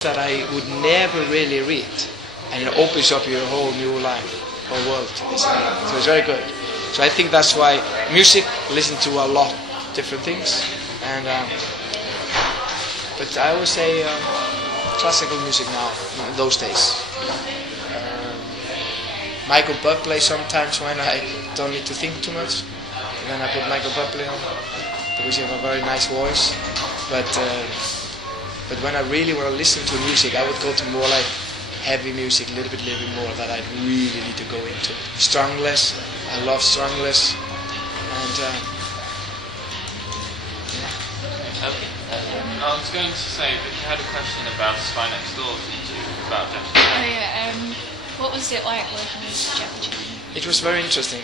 that I would never really read, and it opens up your whole new life, whole world. Basically. So it's very good. So I think that's why music, listen to a lot of different things, and but I would say classical music now, in those days. Michael Bublé sometimes when I don't need to think too much, and then I put Michael Bublé on because he has a very nice voice, but when I really want to listen to music, I would go to more like heavy music, a little bit more that I really need to go into. Strongless, I love Strongless, and Okay. I was going to say that you had a question about Spy Next Door, didn't you? About Jackie Chan. Oh yeah. What was it like working with Jackie Chan? it was very interesting.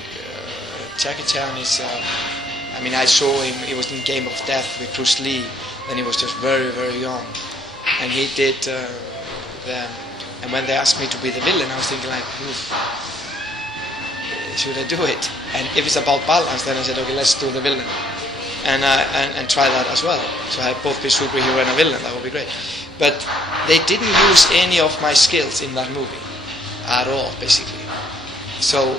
Jackie Chan is, I mean, I saw him, he was in Game of Death with Bruce Lee, then he was just very, very young. And he did and when they asked me to be the villain, I was thinking like, should I do it? And if it's about balance, then I said, okay, let's do the villain. And try that as well. So I both be superhero and a villain, that would be great. But they didn't use any of my skills in that movie at all, basically. So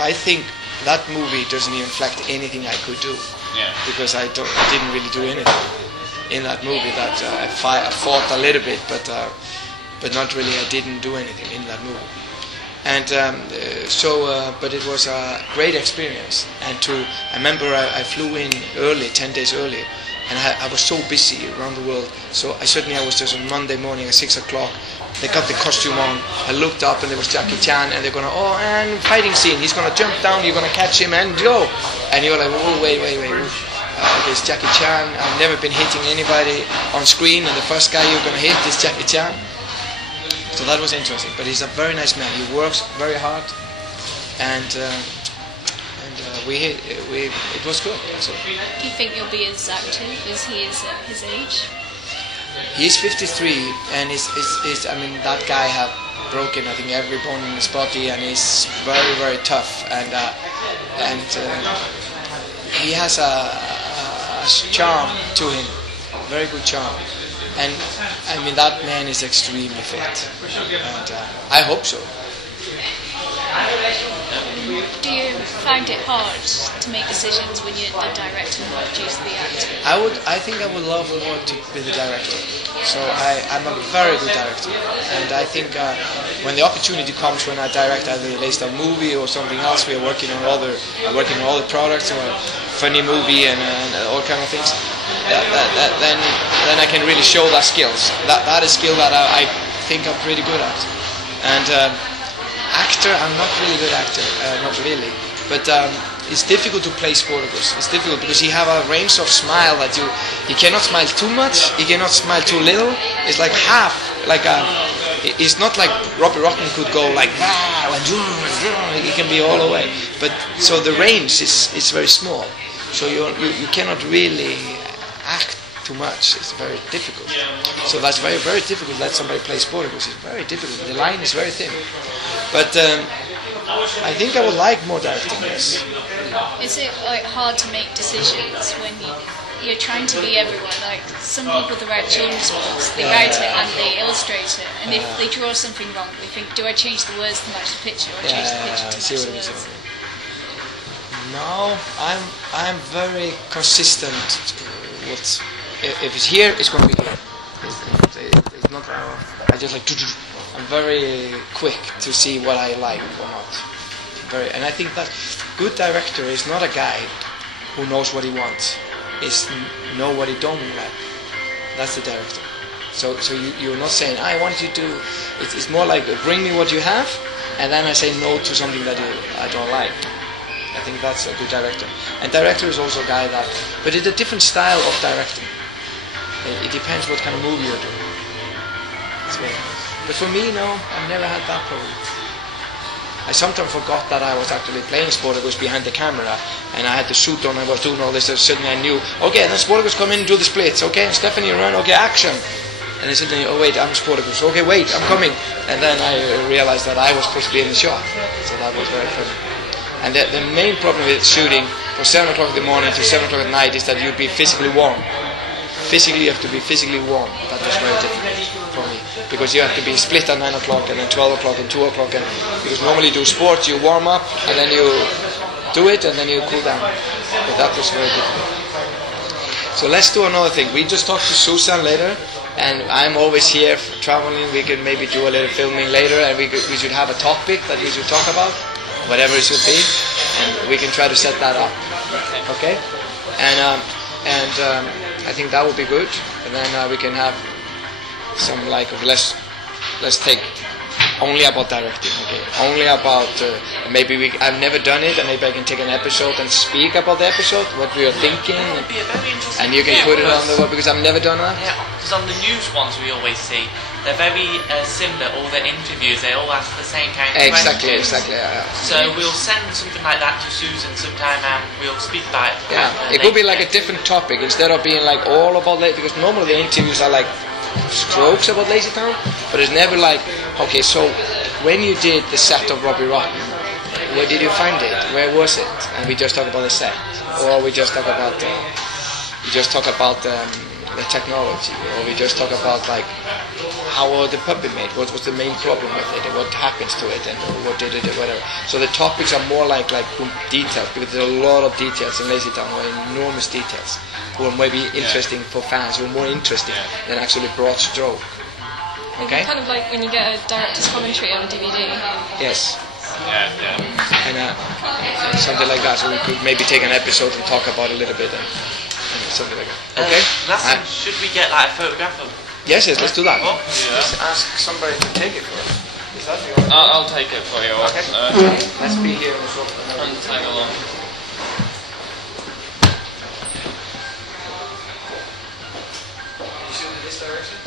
I think that movie doesn't even reflect anything I could do. Yeah. Because I didn't really do anything in that movie. That I fought a little bit, but not really. I didn't do anything in that movie. And but it was a great experience. And I remember I flew in early, 10 days early, and I was so busy around the world. So I was just on Monday morning at 6 o'clock. They got the costume on. I looked up and there was Jackie Chan, and they're gonna, and fighting scene. He's gonna jump down. You're gonna catch him and go. And you're like, oh wait. Okay, it's Jackie Chan. I've never been hitting anybody on screen, and the first guy you're gonna hit is Jackie Chan. So that was interesting, but he's a very nice man. He works very hard, and it was good. So. Do you think you'll be as active as he is at his age? He's 53, and I mean, that guy have broken, I think, every bone in his body, and he's very, very tough, and he has a charm to him, very good charm. And I mean, that man is extremely fit, and I hope so. Do you find it hard to make decisions when you're the director and not just the actor? I think I would love more to be the director. So I'm a very good director, and I think when the opportunity comes, when I direct either at least a movie or something else, I'm working on all the products, or a funny movie and all kind of things. Then I can really show that skills. That is skill that I think I'm pretty good at. And actor, I'm not really good actor, not really. But it's difficult to play Sportacus. It's difficult because you have a range of smile that you cannot smile too much, you cannot smile too little. It's like half, it's not like Robbie Rotten could go like and it can be all the way. But so the range is very small. So you cannot really act too much. It's very difficult. So that's very, very difficult to let somebody play Sportacus. It's very difficult. The line is very thin. But I think I would like more directing, yes. Is it hard to make decisions when you're trying to be everyone? Like some people that write children's books, they write it and they illustrate it, and if they draw something wrong, they think, do I change the words to match the picture, or change the picture to match the words? No, I'm very consistent. If it's here, it's going to be here. It's not. I just like. I'm very quick to see what I like or not. And I think that good director is not a guy who knows what he wants. Is know what he don't like. That's the director. So you're not saying I want you to. It's more like bring me what you have, and then I say no to something that I don't like. I think that's a good director. And director is also a guy that, but it's a different style of directing. It depends what kind of movie you're doing. So, but for me, no, I've never had that problem. I sometimes forgot that I was actually playing Sportacus behind the camera, and I had the suit on, I was doing all this, and suddenly I knew, okay, then Sportacus come in and do the splits, okay, and Stephanie run, okay, action. And then suddenly, oh wait, I'm Sportacus, okay, wait, I'm coming. And then I realized that I was supposed to be in the shot. So that was very funny. And the main problem with shooting from 7 o'clock in the morning to 7 o'clock at night is that you'd be physically warm. physically, you have to be physically warm. That was very difficult for me, because you have to be split at 9 o'clock and then 12 o'clock and 2 o'clock, and because normally you do sports, you warm up and then you do it and then you cool down. But that was very difficult. So let's do another thing. We just talk to Susan later, and I'm always here traveling. We can maybe do a little filming later, and we should have a topic that we should talk about, whatever it should be, and we can try to set that up. Okay? And I think that would be good. And then we can have some let's take only about directing, okay? Only about I've never done it, and maybe I can take an episode and speak about the episode, what we are thinking, and you can put it on the web, because I've never done that. Yeah, because on the news ones we always see, they're very similar. All the interviews, they all ask the same kind of questions. Exactly. Yeah. So we'll send something like that to Susan sometime, and we'll speak about it. Yeah, it could be like a different topic instead of being like all about because normally the interviews are like strokes about Lazy Town, but it's never like, okay, so when you did the set of Robbie Rotten, where did you find it? Where was it? And we just talk about the set, or we just talk about the technology, or we just talk about like how was the puppet made, what was the main problem with it, and what happens to it, and what did it, or whatever. So the topics are more like details, because there's a lot of details in Lazy Town, or enormous details, who are maybe interesting for fans, who are more interesting than actually broad stroke. Okay? Kind of like when you get a director's commentary on a DVD. Yes. Yeah. And something like that. So we could maybe take an episode and talk about it a little bit, and something like that. Okay? Should we get like a photograph of? Yes, let's do that. Let's ask somebody to take it for us. Is that the order? I'll take it for you. Okay. Let's be here on the sofa. And tag along. This direction?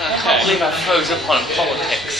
I can't believe I froze up on politics.